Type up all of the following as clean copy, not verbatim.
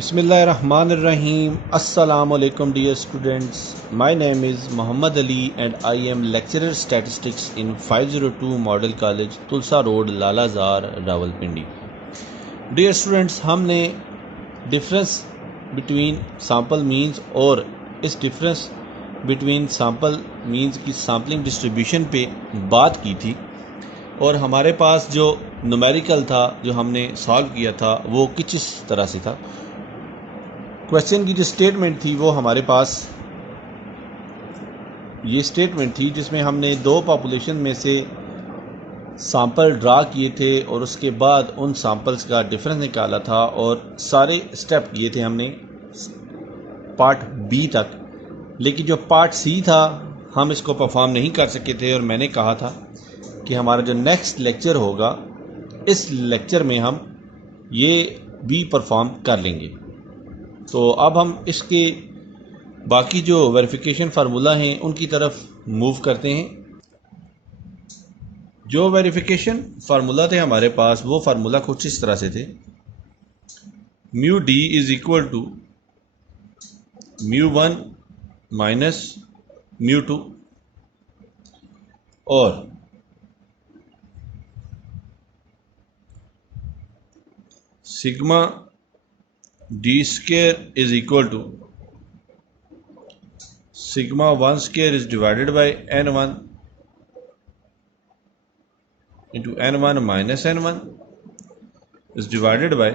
Bismillahirrahmanirrahim. Assalamu alaikum dear students. My name is Muhammad Ali and I am lecturer statistics in 502 Model College, Tulsa Road, Lalazar, Rawalpindi. Dear students, हमने difference between sample means और इस difference between sample means की sampling distribution पे बात की थी और हमारे पास जो न्यूमेरिकल था जो हमने सॉल्व किया था वो किस तरह से था। क्वेश्चन की जो स्टेटमेंट थी वो हमारे पास ये स्टेटमेंट थी जिसमें हमने दो पॉपुलेशन में से सैंपल ड्रा किए थे और उसके बाद उन सैंपल्स का डिफरेंस निकाला था और सारे स्टेप किए थे हमने पार्ट बी तक, लेकिन जो पार्ट सी था हम इसको परफॉर्म नहीं कर सके थे और मैंने कहा था कि हमारा जो नेक्स्ट लेक्चर होगा इस लेक्चर में हम ये भी परफॉर्म कर लेंगे। तो अब हम इसके बाकी जो वेरिफिकेशन फार्मूला हैं उनकी तरफ मूव करते हैं। जो वेरिफिकेशन फार्मूला थे हमारे पास वो फार्मूला कुछ इस तरह से थे। Mu D is equal to mu one minus mu two और sigma D square is equal to sigma one square is divided by N one into n1 minus n1 is divided by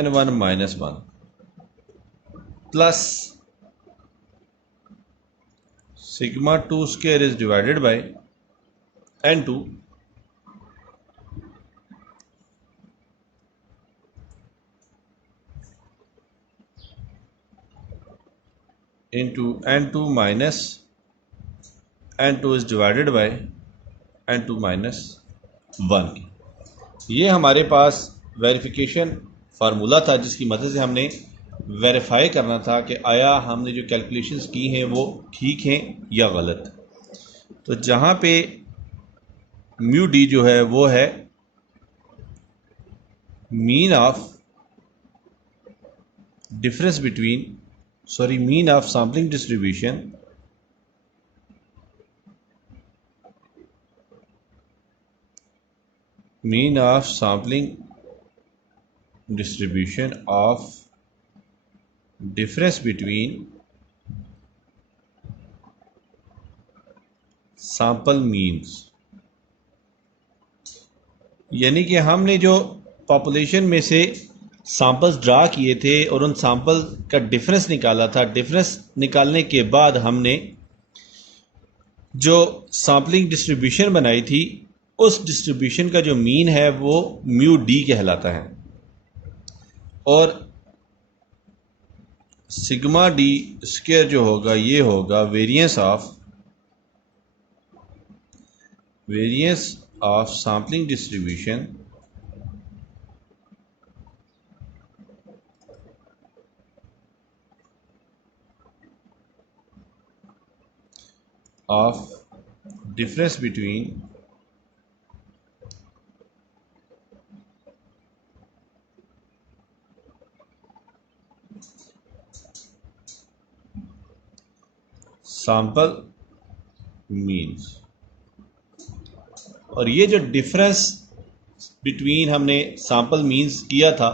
n1 minus 1 plus sigma 2 square is divided by n2 into n2 minus n2 is divided by n2 minus 1। ये हमारे पास verification formula था जिसकी मदद से हमने verify करना था कि आया हमने जो कैलकुलेशंस की हैं वो ठीक हैं या गलत। तो जहाँ पे म्यू डी जो है वो है mean of difference between mean of sampling distribution mean of sampling distribution of difference between sample means, यानी कि हमने जो पॉपुलेशन में से सैंपल्स ड्रा किए थे और उन सैंपल का डिफरेंस निकाला था। डिफरेंस निकालने के बाद हमने जो सैम्पलिंग डिस्ट्रीब्यूशन बनाई थी उस डिस्ट्रीब्यूशन का जो मीन है वो म्यू डी कहलाता है और सिग्मा डी स्क्वायर जो होगा ये होगा variance of sampling distribution of difference between sample means. और ये जो डिफरेंस बिटवीन हमने सैंपल मीन्स किया था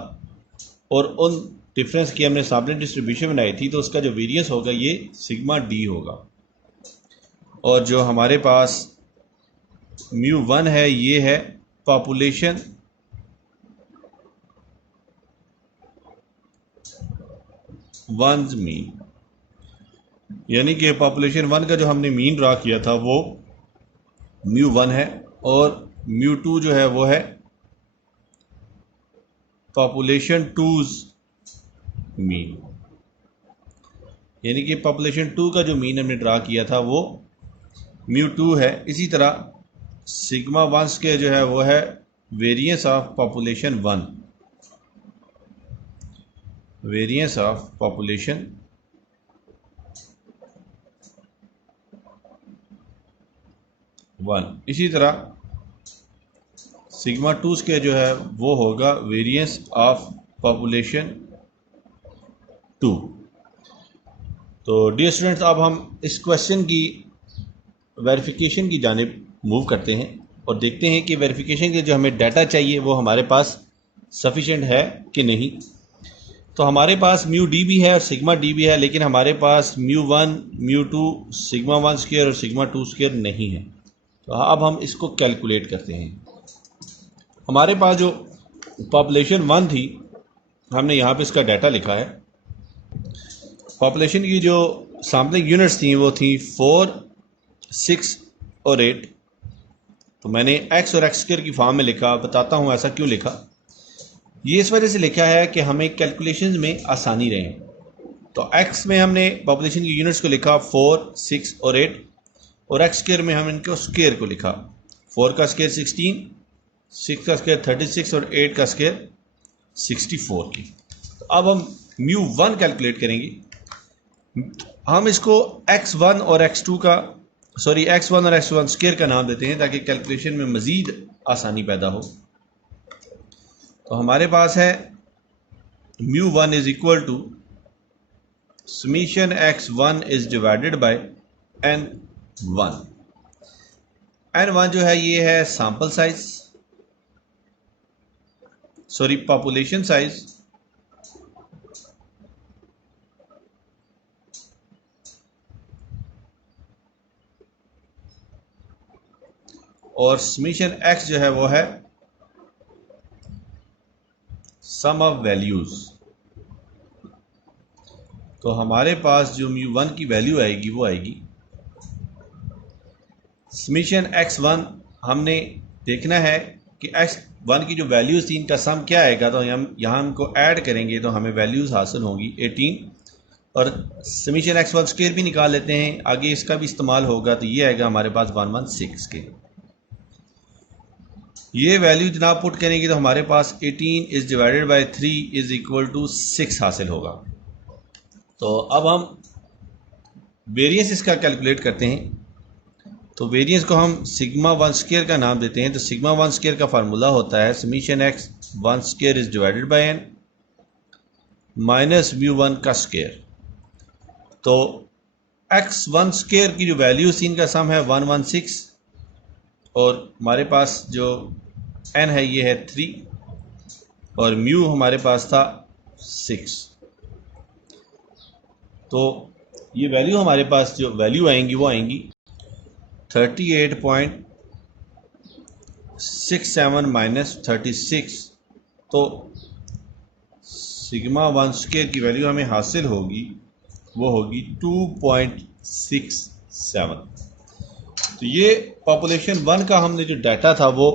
और उन डिफरेंस की हमने सैम्पलिंग डिस्ट्रीब्यूशन बनाई थी तो उसका जो वेरिएंस होगा ये सिग्मा डी होगा और जो हमारे पास म्यू वन है ये है पॉपुलेशन वंस मीन, यानी कि पॉपुलेशन वन का जो हमने मीन ड्रा किया था वो म्यू वन है और म्यू टू जो है वो है पॉपुलेशन टूज मीन, यानी कि पॉपुलेशन टू का जो मीन हमने ड्रा किया था वो म्यू टू है। इसी तरह सिग्मा वन के जो है वो है variance of population one, variance of population one. इसी तरह सिग्मा टू स्क्वायर जो है वो होगा वेरिएंस ऑफ पॉपुलेशन 2। तो डियर स्टूडेंट्स, अब हम इस क्वेश्चन की वेरिफिकेशन की जानिब मूव करते हैं और देखते हैं कि वेरिफिकेशन के लिए जो हमें डाटा चाहिए वो हमारे पास सफिशेंट है कि नहीं। तो हमारे पास म्यू डी भी है और सिग्मा डी भी है, लेकिन हमारे पास म्यू 1, म्यू 2, सिग्मा 1 स्क्वायर और सिग्मा 2 स्क्वायर नहीं है। तो अब हम इसको कैलकुलेट करते हैं। हमारे पास जो पॉपुलेशन 1 थी, हमने यहाँ पे इसका डाटा लिखा है। पॉपुलेशन की जो सैम्पलिंग यूनिट्स थी वो थी 4, 6 और 8। तो मैंने एक्स और एक्स स्क्वायर की फॉर्म में लिखा, बताता हूँ ऐसा क्यों लिखा। ये इस वजह से लिखा है कि हमें कैलकुलेशंस में आसानी रहे। तो एक्स में हमने पॉपुलेशन की यूनिट्स को लिखा 4, 6 और 8, और एक्स स्क्वायर में हम इनको स्क्वायर को लिखा। 4 का स्क्वायर 16, 6 का स्क्वायर 36 और 8 का स्क्वायर 64 की। तो अब हम म्यू 1 कैलकुलेट करेंगे। हम इसको x1 और x2 का x1 और x1 स्क्वायर का नाम देते हैं ताकि कैलकुलेशन में मज़ीद आसानी पैदा हो। तो हमारे पास है mu 1 is equal to summation x1 is divided by n1। n1 जो है ये है सैंपल साइज, पॉपुलेशन साइज, और समीशन x जो है वो है सम ऑफ वैल्यूज। तो हमारे पास जो म्यू 1 की वैल्यू आएगी वो आएगी समीशन x1। हमने देखना है कि x1 की जो वैल्यूज थी इनका सम क्या आएगा। तो हम यहाँ हमको ऐड करेंगे तो हमें वैल्यूज हासिल होंगी 18, और समीशन x1 स्क्वायर भी निकाल लेते हैं, आगे इसका भी इस्तेमाल होगा। तो ये आएगा हमारे पास 116 के। ये वैल्यू जनाब पुट करेंगे तो हमारे पास 18 is divided by 3 is equal to 6 हासिल होगा। तो अब हम वेरिएंस इसका कैलकुलेट करते हैं। तो वेरिएंस को हम सिग्मा 1 स्क्वायर का नाम देते हैं। तो सिग्मा 1 स्क्वायर का फार्मूला होता है summation x 1 square is divided bye n minus mu 1 का स्क्वायर। तो x1 स्क्वायर की जो वैल्यू थी इनका सम है 116, और हमारे पास जो n है ये है 3, और म्यू हमारे पास था 6। तो ये वैल्यू हमारे पास जो वैल्यू आएंगी वो आएंगी 38.67 माइनस 36। तो सिग्मा 1 स्क्वायर की वैल्यू हमें हासिल होगी वो होगी 2.67। तो ये पॉपुलेशन 1 का हमने जो डाटा था वो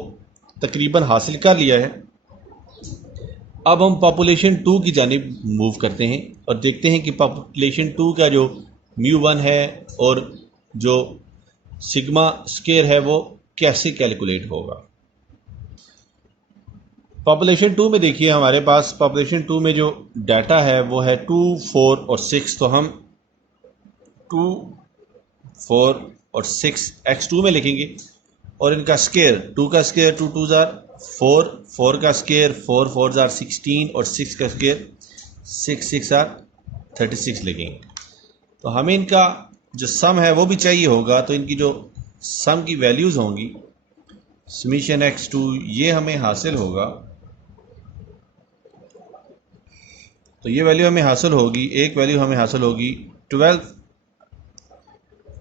तकरीबन हासिल कर लिया है। अब हम पॉपुलेशन 2 की जानिब मूव करते हैं और देखते हैं कि पॉपुलेशन 2 का जो म्यू 1 है और जो सिग्मा स्क्वायर है वो कैसे कैलकुलेट होगा। पॉपुलेशन 2 में देखिए हमारे पास पॉपुलेशन 2 में जो डाटा है वो है 2, 4 और 6। तो हम 2, 4 और 6 x2 में लिखेंगे, और इनका स्क्वायर 2 का स्क्वायर 2 2 जार 4, 4 का स्क्वायर 4 4 जार 16, और 6 का स्क्वायर 6 6 जार 36 लिखेंगे। तो हमें इनका जो सम है वो भी चाहिए होगा। तो इनकी जो सम की वैल्यूज़ होंगी समीशन x2 ये हमें हासिल होगा। तो ये वैल्यू हमें हासिल होगी, एक वैल्यू हमें हासिल होगी 12,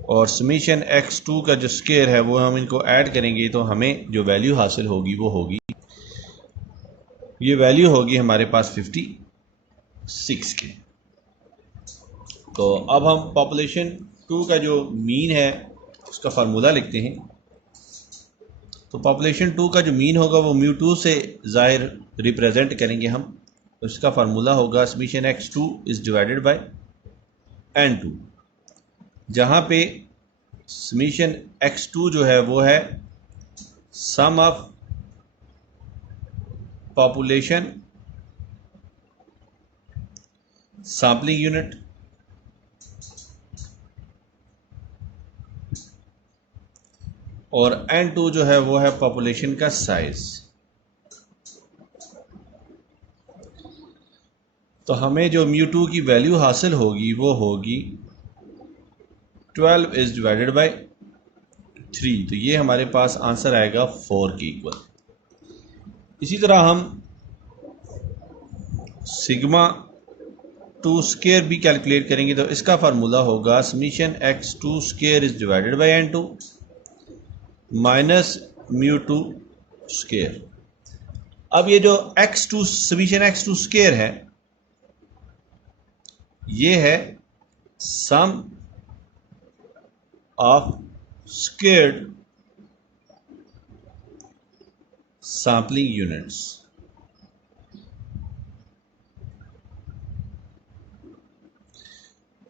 और समीशन x2 का जो स्क्वायर है वो हम इनको ऐड करेंगे तो हमें जो वैल्यू हासिल होगी वो होगी, ये वैल्यू होगी हमारे पास 56 के। तो अब हम पॉपुलेशन 2 का जो मीन है उसका फार्मूला लिखते हैं। तो पॉपुलेशन 2 का जो मीन होगा वो म्यू 2 से ज़ाहिर रिप्रेजेंट करेंगे हम। तो इसका फार्मूला होगा summation x2 is divided by n2, जहाँ पे समीशन x2 जो है वो है सम ऑफ पॉपुलेशन सैम्पलिंग यूनिट और n2 जो है वो है पॉपुलेशन का साइज। तो हमें जो μ2 की वैल्यू हासिल होगी वो होगी 12 इज डिवाइडेड बाय 3। तो ये हमारे पास आंसर आएगा 4 के इक्वल। इसी तरह हम सिग्मा 2 स्क्वायर भी कैलकुलेट करेंगे तो इसका फार्मूला होगा summation x2 square is divided by n2 minus μ2 square. अब ये जो x2 समीशन x2 स्क्वायर है ये है सम ऑफ स्क्वायर्ड सैंपलिंग यूनिट्स।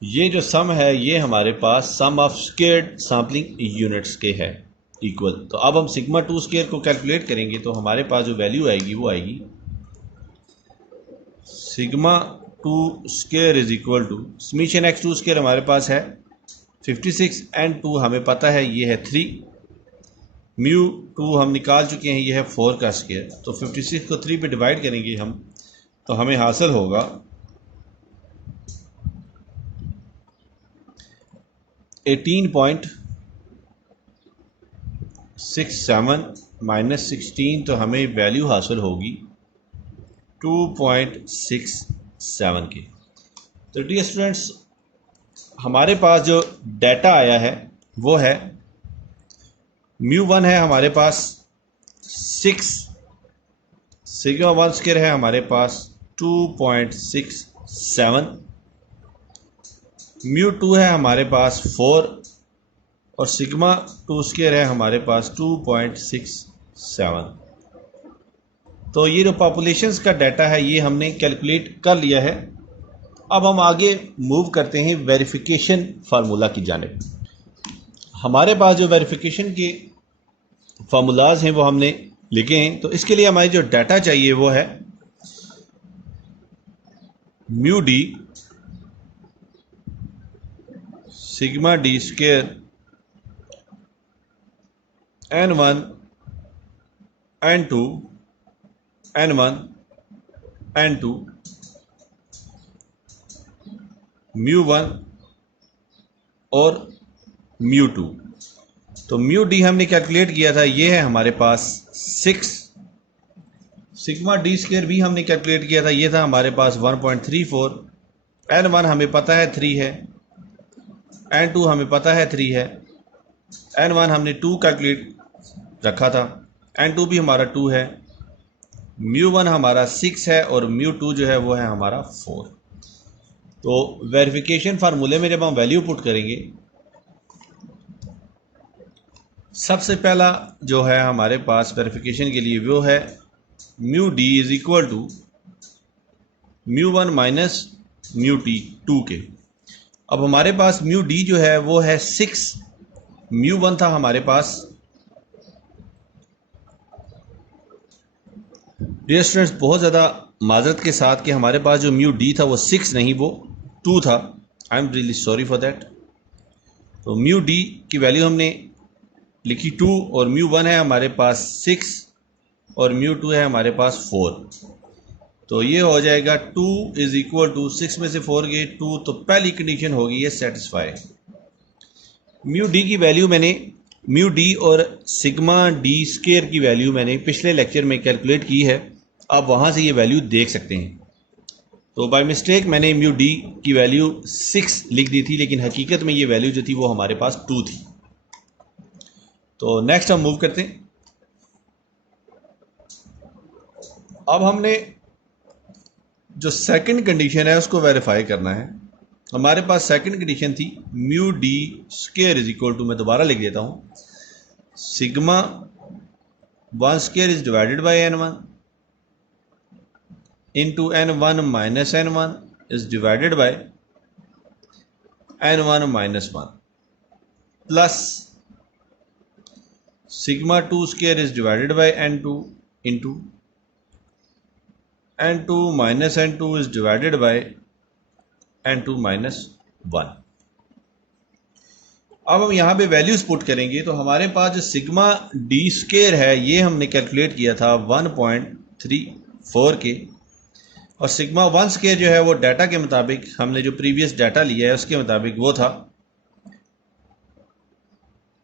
ये जो सम है ये हमारे पास सम ऑफ स्क्वायर्ड सैंपलिंग यूनिट्स के है इक्वल। तो अब हम सिग्मा 2 स्क्वायर को कैलकुलेट करेंगे तो हमारे पास जो वैल्यू आएगी वो आएगी sigma 2 square is equal to summation x2 square हमारे पास है 56 एंड 2 हमें पता है ये है 3, μ2 हम निकाल चुके हैं ये है 4 का स्क्वायर। तो 56 को 3 पे डिवाइड करेंगे हम तो हमें हासिल होगा 18.67 माइनस 16 तो हमें वैल्यू हासिल होगी 2.67 की। तो डियर स्टूडेंट्स हमारे पास जो डाटा आया है वो है μ1 है हमारे पास 6, सिग्मा 1 स्क्वायर है हमारे पास 2.67, μ2 है हमारे पास 4 और सिग्मा 2 स्क्वायर है हमारे पास 2.67। तो ये जो पॉपुलेशंस का डाटा है ये हमने कैलकुलेट कर लिया है। अब हम आगे मूव करते हैं वेरिफिकेशन फार्मूला की जानिब। हमारे पास जो वेरिफिकेशन के फार्मूलाज हैं वो हमने लिखे हैं। तो इसके लिए हमारी जो डाटा चाहिए वो है mu D sigma D square n1 n2 n1 n2 μ1 और μ2। तो म्यू डी हमने कैलकुलेट किया था ये है हमारे पास 6, सिग्मा डी स्क्वायर भी हमने कैलकुलेट किया था ये था हमारे पास 1.34, n1 हमें पता है 3 है, n2 हमें पता है 3 है, n1 हमने 2 कैलकुलेट रखा था, n2 भी हमारा 2 है, μ1 हमारा 6 है और μ2 जो है वो है हमारा 4। तो वेरिफिकेशन फार्मूले में जब हम वैल्यू पुट करेंगे सबसे पहला जो है हमारे पास वेरिफिकेशन के लिए वो है mu D is equal to μ1 minus mu T 2 के। अब हमारे पास म्यू डी जो है वो है 6, μ1 था हमारे पास। डियर स्टूडेंट्स बहुत ज़्यादा माजरत के साथ कि हमारे पास जो म्यू डी था वो 6 नहीं वो 2 था। I am really sorry for that. तो म्यू डी की वैल्यू हमने लिखी 2 और μ1 है हमारे पास 6 और μ2 है हमारे पास 4। तो ये हो जाएगा 2 इज इक्वल टू 6 में से 4 गए 2, तो पहली कंडीशन होगी ये सेटिस्फाई। म्यू डी की वैल्यू मैंने म्यू डी और सिग्मा डी स्क्वायर की वैल्यू मैंने पिछले लेक्चर में कैलकुलेट की है, आप वहाँ से ये वैल्यू देख सकते हैं। तो बाय मिस्टेक मैंने म्यू डी की वैल्यू 6 लिख दी थी लेकिन हकीकत में ये वैल्यू जो थी वो हमारे पास 2 थी। तो नेक्स्ट हम मूव करते हैं। अब हमने जो सेकंड कंडीशन है उसको वेरीफाई करना है। हमारे पास सेकंड कंडीशन थी mu D square is equal to, मैं दोबारा लिख देता हूँ, sigma 1 square is divided by n1 into n1 minus n1 is divided by n1 minus 1 plus sigma 2 square is divided by n2 into n2 minus n2 is divided by n2 minus 1। अब हम यहाँ पे values put करेंगे तो हमारे पास जो sigma D square है ये हमने कैलकुलेट किया था 1.34 के, और सिग्मा 1 स्क्वायर जो है वो डाटा के मुताबिक, हमने जो प्रीवियस डाटा लिया है उसके मुताबिक वो था,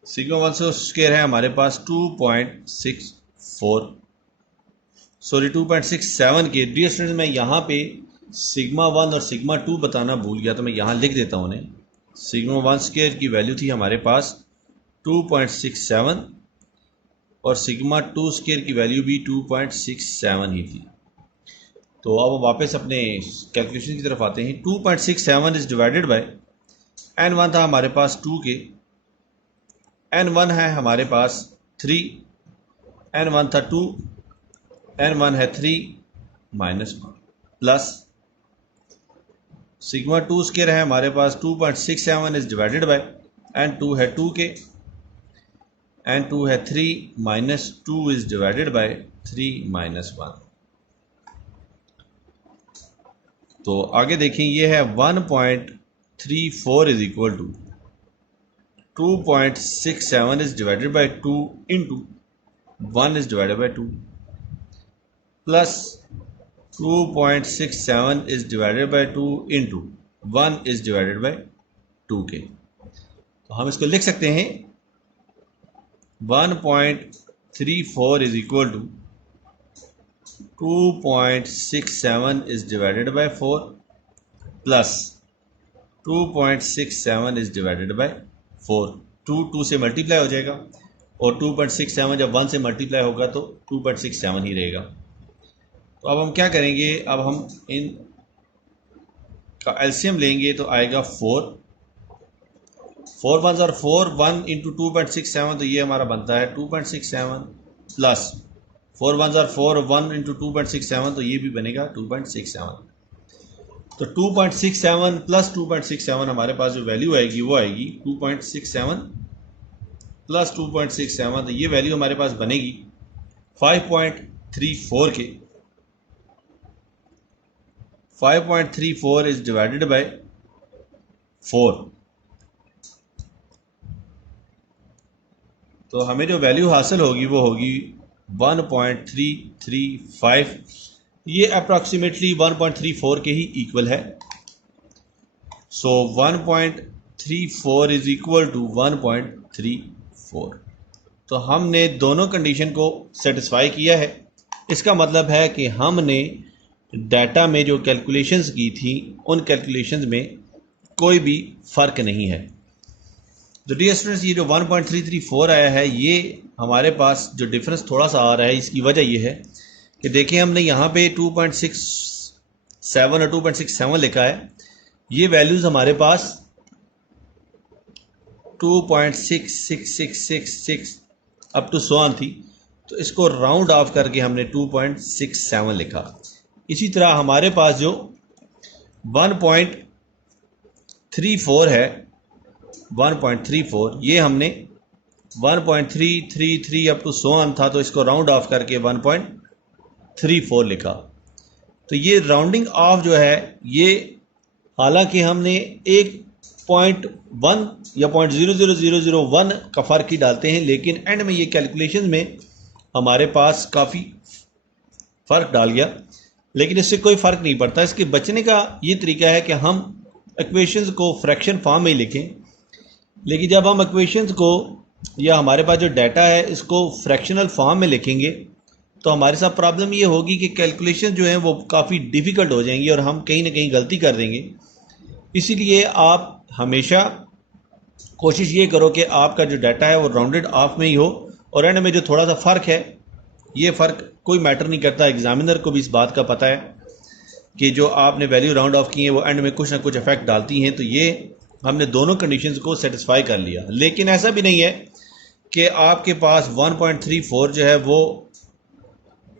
सिग्मा 1 स्क्वायर है हमारे पास 2.67 के। डियर स्टूडेंट्स, मैं यहाँ पे सिग्मा 1 और सिग्मा 2 बताना भूल गया, तो मैं यहाँ लिख देता हूँ उन्हें। सिग्मा 1 स्क्वायर की वैल्यू थी हमारे पास 2.67 और सिग्मा 2 स्क्वायर की वैल्यू भी 2.67 ही थी। तो अब वापस अपने कैलकुलेशन की तरफ आते हैं। 2.67 इज डिवाइडेड बाय n1 था हमारे पास 2 के, n1 है हमारे पास 3, n1 था 2, n1 है 3 माइनस प्लस सिग्मा 2 स्क्वायर है हमारे पास 2.67 इज डिवाइडेड बाय n2 है 2 के, n2 है 3 minus 2 is divided by 3 minus 1। तो आगे देखें, ये है 1.34 is equal to 2.67 is divided by 2 into 1 is divided by 2 plus 2.67 is divided by 2 into 1 is divided by 2 के। तो हम इसको लिख सकते हैं 1.34 is equal to 2.67 is divided by 4 plus 2.67 is divided by 4। 2 से मल्टीप्लाई हो जाएगा और 2.67 जब 1 से मल्टीप्लाई होगा तो 2.67 ही रहेगा। तो अब हम क्या करेंगे, अब हम इन का एलसीएम लेंगे तो आएगा 4 1 और 4, 1 इंटू 2.67, तो ये हमारा बनता है 2.67 प्लस 4 1 और 4, 1 इंटू 2.67, तो ये भी बनेगा 2.67। तो 2.67 प्लस 2.67 हमारे पास जो वैल्यू आएगी वो आएगी 2.67 प्लस 2.67, तो ये वैल्यू हमारे पास बनेगी 5.34 के। 5.34 इज डिवाइडेड बाय 4, तो हमें जो वैल्यू हासिल होगी वो होगी 1.335। ये अप्रॉक्सीमेटली 1.34 के ही इक्वल है। सो 1.34 इज इक्वल टू 1.34। तो हमने दोनों कंडीशन को सेटिस्फाई किया है। इसका मतलब है कि हमने डाटा में जो कैलकुलेशंस की थी उन कैलकुलेशंस में कोई भी फ़र्क नहीं है। तो डियर स्टूडेंट्स, ये जो 1.334 आया है, ये हमारे पास जो डिफरेंस थोड़ा सा आ रहा है, इसकी वजह ये है कि देखिए हमने यहाँ पे 2.67 और 2.67 लिखा है। ये वैल्यूज़ हमारे पास 2.6666 अप टू सो ऑन थी, तो इसको राउंड ऑफ करके हमने 2.67 लिखा। इसी तरह हमारे पास जो 1.34 है, 1.34, ये हमने 1.333 अप टू सो ऑन था, तो इसको राउंड ऑफ करके 1.34 लिखा। तो ये राउंडिंग ऑफ जो है, ये हालांकि हमने 1.1 या 0.00001 का फ़र्क ही डालते हैं, लेकिन एंड में ये कैलकुलेशन में हमारे पास काफ़ी फ़र्क डाल गया, लेकिन इससे कोई फ़र्क नहीं पड़ता। इसके बचने का ये तरीका है कि हम इक्वेशंस को फ्रैक्शन फॉर्म में ही लिखें, लेकिन जब हम इक्वेशंस को या हमारे पास जो डाटा है इसको फ्रैक्शनल फॉर्म में लिखेंगे तो हमारे साथ प्रॉब्लम ये होगी कि कैलकुलेशन जो है वो काफ़ी डिफ़िकल्ट हो जाएंगी और हम कहीं ना कहीं गलती कर देंगे। इसीलिए आप हमेशा कोशिश ये करो कि आपका जो डाटा है वो राउंडेड ऑफ में ही हो, और एंड में जो थोड़ा सा फ़र्क है, ये फ़र्क कोई मैटर नहीं करता। एग्जामिनर को भी इस बात का पता है कि जो आपने वैल्यू राउंड ऑफ की है वो एंड में कुछ ना कुछ इफेक्ट डालती हैं। तो ये हमने दोनों कंडीशंस को सेटिस्फाई कर लिया। लेकिन ऐसा भी नहीं है कि आपके पास 1.34 जो है वो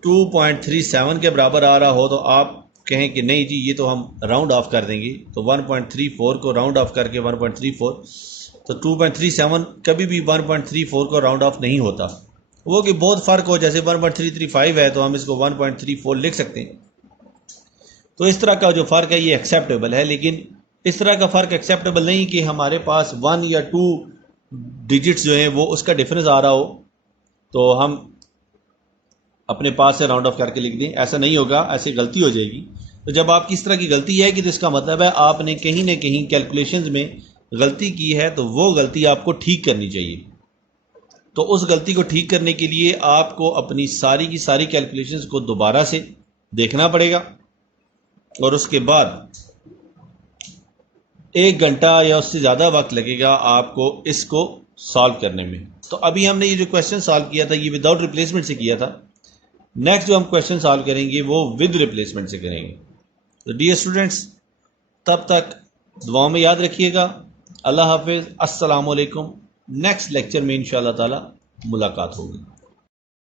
2.37 के बराबर आ रहा हो तो आप कहें कि नहीं जी ये तो हम राउंड ऑफ कर देंगे। तो 1.34 को राउंड ऑफ करके 1.34, तो 2.37 कभी भी 1.34 को राउंड ऑफ नहीं होता। वो कि बहुत फ़र्क हो, जैसे 1.335 है तो हम इसको 1.34 लिख सकते हैं। तो इस तरह का जो फ़र्क है ये एक्सेप्टेबल है, लेकिन इस तरह का फ़र्क एक्सेप्टेबल नहीं कि हमारे पास 1 या 2 डिजिट्स जो हैं वो उसका डिफरेंस आ रहा हो तो हम अपने पास से राउंड ऑफ करके लिख दें। ऐसा नहीं होगा, ऐसी गलती हो जाएगी। तो जब आपकी इस तरह की गलती है कि तो इसका मतलब है आपने कहीं ना कहीं कैलकुलेशंस में गलती की है, तो वो गलती आपको ठीक करनी चाहिए। तो उस गलती को ठीक करने के लिए आपको अपनी सारी की सारी कैलकुलेशंस को दोबारा से देखना पड़ेगा और उसके बाद 1 घंटा या उससे ज़्यादा वक्त लगेगा आपको इसको सॉल्व करने में। तो अभी हमने ये जो क्वेश्चन सॉल्व किया था ये विदाउट रिप्लेसमेंट से किया था। नेक्स्ट जो हम क्वेश्चन सॉल्व करेंगे वो विद रिप्लेसमेंट से करेंगे। तो डियर स्टूडेंट्स, तब तक दुआओं में याद रखिएगा। अल्लाह हाफिज़, अस्सलाम वालेकुम। नेक्स्ट लेक्चर में इंशाअल्लाह ताला मुलाकात होगी।